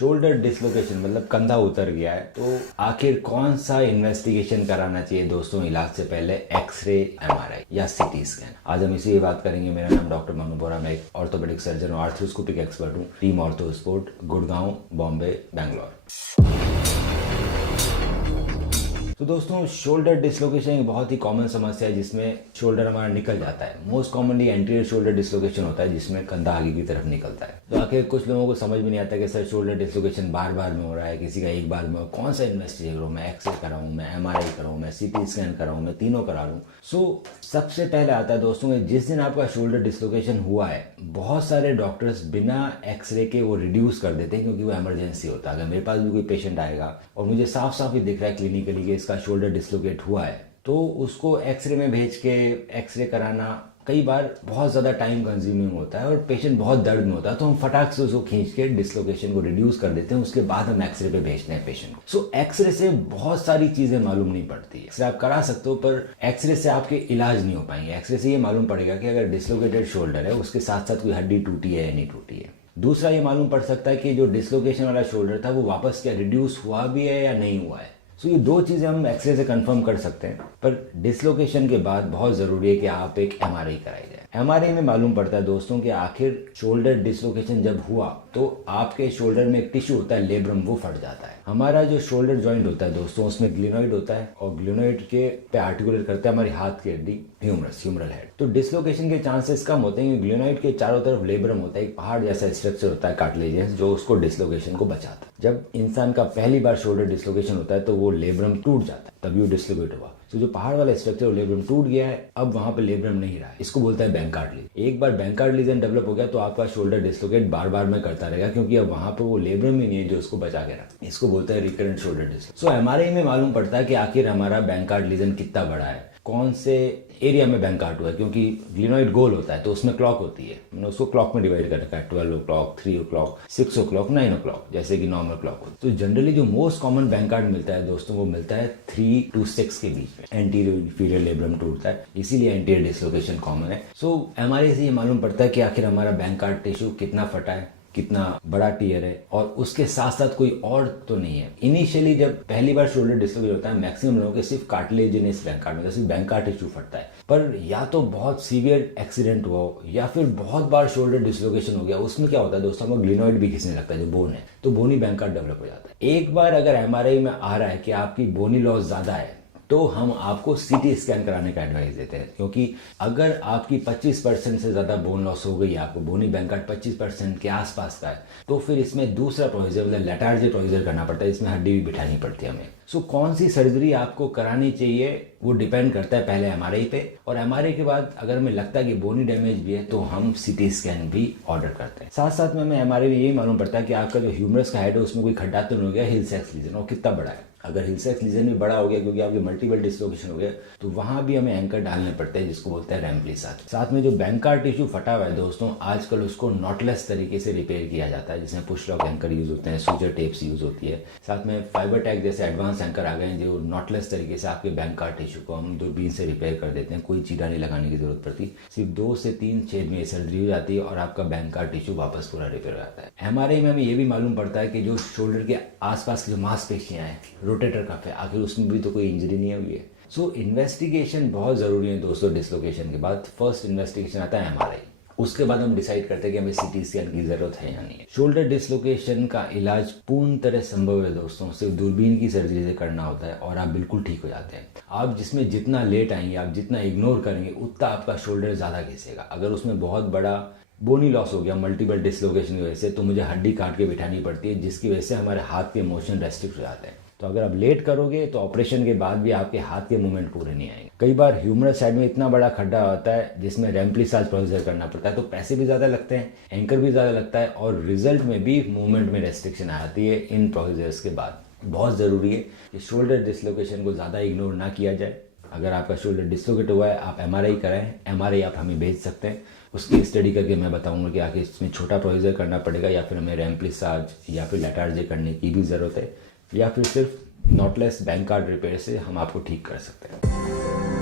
Shoulder dislocation मतलब कंधा उतर गया है, तो आखिर कौन सा इन्वेस्टिगेशन कराना चाहिए दोस्तों इलाज से पहले, एक्सरे, एमआरआई या सीटी स्कैन। आज हम इसी बात करेंगे। मेरा नाम डॉक्टर मनु बोरा, मैं एक ऑर्थोपेडिक सर्जन और आर्थ्रोस्कोपिक एक्सपर्ट हूँ। Team ortho sport, Gurgaon, Bombay, Bangalore. तो दोस्तों शोल्डर डिसलोकेशन एक बहुत ही कॉमन समस्या है जिसमें शोल्डर हमारा निकल जाता है। Most commonly anterior shoulder dislocation होता है जिसमें कंधा आगे की तरफ निकलता है। तो आखिर कुछ लोगों को समझ में नहीं आता कि सर शोल्डर डिसलोकेशन बार बार में हो रहा है, किसी का एक बार में, कौन सा इन्वेस्टिगेट करूँ, मैं एक्सरे कराऊँ, मैं एमआरआई कराऊँ, मैं सीटी स्कैन कराऊँ, मैं तीनों करा लूँ। सो सबसे पहले आता है दोस्तों जिस दिन आपका शोल्डर डिसलोकेशन हुआ है, बहुत सारे डॉक्टर्स बिना एक्सरे के वो रिड्यूस कर देते हैं क्योंकि वो इमरजेंसी होता है। अगर मेरे पास भी कोई पेशेंट आएगा और मुझे साफ साफ ही दिख रहा है क्लिनिकली कि इसका शोल्डर डिसलोकेट हुआ है, तो उसको एक्सरे में भेज के एक्सरे कराना कई बार बहुत ज़्यादा टाइम कंज्यूमिंग होता है और पेशेंट बहुत दर्द में होता है। तो हम फटाक से उसको खींच के डिसलोकेशन को रिड्यूस कर देते हैं, उसके बाद हम एक्सरे पे भेजते हैं पेशेंट को। सो एक्सरे से बहुत सारी चीज़ें मालूम नहीं पड़ती है। एक्सरे आप करा सकते हो पर एक्सरे से आपके इलाज नहीं हो पाएंगे। एक्सरे से ये मालूम पड़ेगा कि अगर डिसलोकेटेड शोल्डर है उसके साथ साथ कोई हड्डी टूटी है या नहीं टूटी है। दूसरा ये मालूम पड़ सकता है कि जो डिसलोकेशन वाला शोल्डर था वो वापस क्या रिड्यूस हुआ भी है या नहीं हुआ है। सो ये दो चीज़ें हम एक्सरे से कंफर्म कर सकते हैं, पर डिसलोकेशन के बाद बहुत ज़रूरी है कि आप एक एमआरआई कराई जाए। एमआरआई में मालूम पड़ता है दोस्तों कि आखिर शोल्डर डिसलोकेशन जब हुआ तो आपके शोल्डर में एक टिश्यू होता है लेब्रम, वो फट जाता है। हमारा जो शोल्डर जॉइंट होता है दोस्तों उसमें ग्लिनोइड होता है और ग्लिनोइड के पे आर्टिकुलेट करता है हमारी हाथ की हड्डी ह्यूमरल हेड। तो डिसलोकेशन के चांसेस कम होते हैं। ग्लिनोइड के चारों तरफ लेब्रम होता है, एक पहाड़ जैसा स्ट्रक्चर होता है कार्टिलेजियस, जो उसको डिसलोकेशन को बचाता है। जब इंसान का पहली बार शोल्डर डिसलोकेशन होता है तो वो लेब्रम टूट जाता है, तभी वो डिसलोकेट हुआ। तो जो पहाड़ वाला स्ट्रक्चर लेब्रम टूट गया है, अब वहां पे लेब्रम नहीं रहा है, इसको बोलता है बैंकार्ड लीजन। एक बार बैंकार्ड लीजन डेवलप हो गया तो आपका शोल्डर डिसलोकेट बार बार में करता रहेगा क्योंकि अब वहां पे वो लेब्रम ही नहीं है जो उसको बचा के रखा। इसको बोलता है रिकरेंट शोल्डर डिसलोकेशन। सो एमआरआई में मालूम पड़ता है कि आखिर हमारा बैंकार्ड लीजन कितना बड़ा है, कौन से एरिया में बैंकार्ड हुआ है, क्योंकि ग्लिनोइड गोल होता है तो उसमें क्लॉक होती है। मैंने उसको क्लॉक में डिवाइड कर रखा है, 12 o'clock, 3 o'clock, 6 o'clock, 9 o'clock, जैसे कि नॉर्मल क्लॉक होती है। तो जनरली जो मोस्ट कॉमन बैंकार्ड मिलता है दोस्तों वो मिलता है 3 to 6 के बीच में। एंटीरियर इंफीरियर लेब्रम टूटता है, इसीलिए एंटीरियर डिसलोकेशन कॉमन है। सो एमआरआई से ये मालूम पड़ता है कि आखिर हमारा बैंकार्ड टिश्यू कितना फटा है, कितना बड़ा टीयर है और उसके साथ साथ कोई और तो नहीं है। इनिशियली जब पहली बार शोल्डर डिसलोकेट होता है मैक्सिमम लोगों के सिर्फ कार्टिलेजिनस बैंकार्ड में, सिर्फ बैंकार्ड टिश्यू फटता है। पर या तो बहुत सीवियर एक्सीडेंट हुआ हो या फिर बहुत बार शोल्डर डिसलोकेशन हो गया, उसमें क्या होता है दोस्तों, हमें ग्लिनोइड भी घिसने लगता है जो बोन है, तो बोनी बैंकार्ड डेवलप हो जाता है। एक बार अगर एमआरआई में आ रहा है कि आपकी बोनी लॉस ज्यादा है तो हम आपको सीटी स्कैन कराने का एडवाइस देते हैं, क्योंकि अगर आपकी 25% से ज़्यादा बोन लॉस हो गई, आपको बोनी बैंकार्ड 25% के आसपास का है, तो फिर इसमें दूसरा प्रोसीजर मतलब लेटार्जी प्रोसीजर करना पड़ता है, इसमें हड्डी भी बिठानी पड़ती है हमें। सो कौन सी सर्जरी आपको करानी चाहिए वो डिपेंड करता है पहले एमआरआई पे, और एमआरआई के बाद अगर हमें लगता है कि बोनी डैमेज भी है तो हम सीटी स्कैन भी ऑर्डर करते हैं। साथ साथ में हमें एमआरआई में यही मालूम पड़ता है कि आपका जो ह्यूमरस का हेड है उसमें कोई खड्डा तो नहीं हो गया, हिल सेक्स लीजन, और कितना बड़ा है। अगर हिल सेक्स लीजन भी बड़ा हो गया क्योंकि आपके मल्टीपल डिसलोकेशन हो गया तो वहां भी हमें एंकर डालने पड़ते हैं, जिसको बोलते हैं रैम्पली। साथ में जो बैंकार्ड टिश्यू फटा हुआ है दोस्तों, आजकल उसको नॉटलेस तरीके से रिपेयर किया जाता है, जिसमें पुश लॉक एंकर यूज होते हैं, सूचर टेप्स यूज होती है। साथ में फाइबर टैग जैसे एडवांस एंकर आ गए हैं जो नॉटलेस तरीके से आपके बैंकार्ड टिश्यू को हम दूरबीन से रिपेयर कर देते हैं, कोई चीरा नहीं लगाने की जरूरत पड़ती, सिर्फ 2 से 3 छेद में सर्जरी हो जाती है और आपका बैंकार्ड टिश्यू वापस पूरा रिपेयर हो जाता है। एमआरआई में हमें ये भी मालूम पड़ता है कि जो शोल्डर के आसपास की जो मांसपेशियां हैं, रोटेटर कफ है, आखिर उसमें भी तो कोई इंजरी नहीं हुई है। सो इन्वेस्टिगेशन बहुत जरूरी है दोस्तों। डिसलोकेशन के बाद फर्स्ट इन्वेस्टिगेशन आता है एमआरआई, उसके बाद हम डिसाइड करते हैं कि हमें सीटी स्कैन की जरूरत है या नहीं है। शोल्डर डिसलोकेशन का इलाज पूर्ण तरह संभव है दोस्तों, सिर्फ दूरबीन की सर्जरी से करना होता है और आप बिल्कुल ठीक हो जाते हैं। आप जिसमें जितना लेट आएंगे, आप जितना इग्नोर करेंगे, उतना आपका शोल्डर ज्यादा घिसेगा। अगर उसमें बहुत बड़ा बोनी लॉस हो गया मल्टीपल डिसलोकेशन की वजह से, तो मुझे हड्डी काट के बिठानी पड़ती है, जिसकी वजह से हमारे हाथ के मोशन रेस्ट्रिक्ट हो जाते हैं। तो अगर आप लेट करोगे तो ऑपरेशन के बाद भी आपके हाथ के मूवमेंट पूरे नहीं आएंगे। कई बार ह्यूमरस साइड में इतना बड़ा खड्डा होता है जिसमें रैम्पलीसाज प्रोसीजर करना पड़ता है, तो पैसे भी ज़्यादा लगते हैं, एंकर भी ज़्यादा लगता है और रिजल्ट में भी मूवमेंट में रेस्ट्रिक्शन आती है इन प्रोसीजर्स के बाद। बहुत ज़रूरी है कि शोल्डर डिसलोकेशन को ज़्यादा इग्नोर ना किया जाए। अगर आपका शोल्डर डिसलोकेट हुआ है आप एमआरआई कराएं, एमआरआई आप हमें भेज सकते हैं, उसकी स्टडी करके मैं बताऊंगा कि आखिर इसमें छोटा प्रोसीजर करना पड़ेगा या फिर हमें रैम्पलीसाज या फिर लेटार्जी करने की भी ज़रूरत है, या फिर सिर्फ नॉटलेस बैंकार्ड रिपेयर से हम आपको ठीक कर सकते हैं।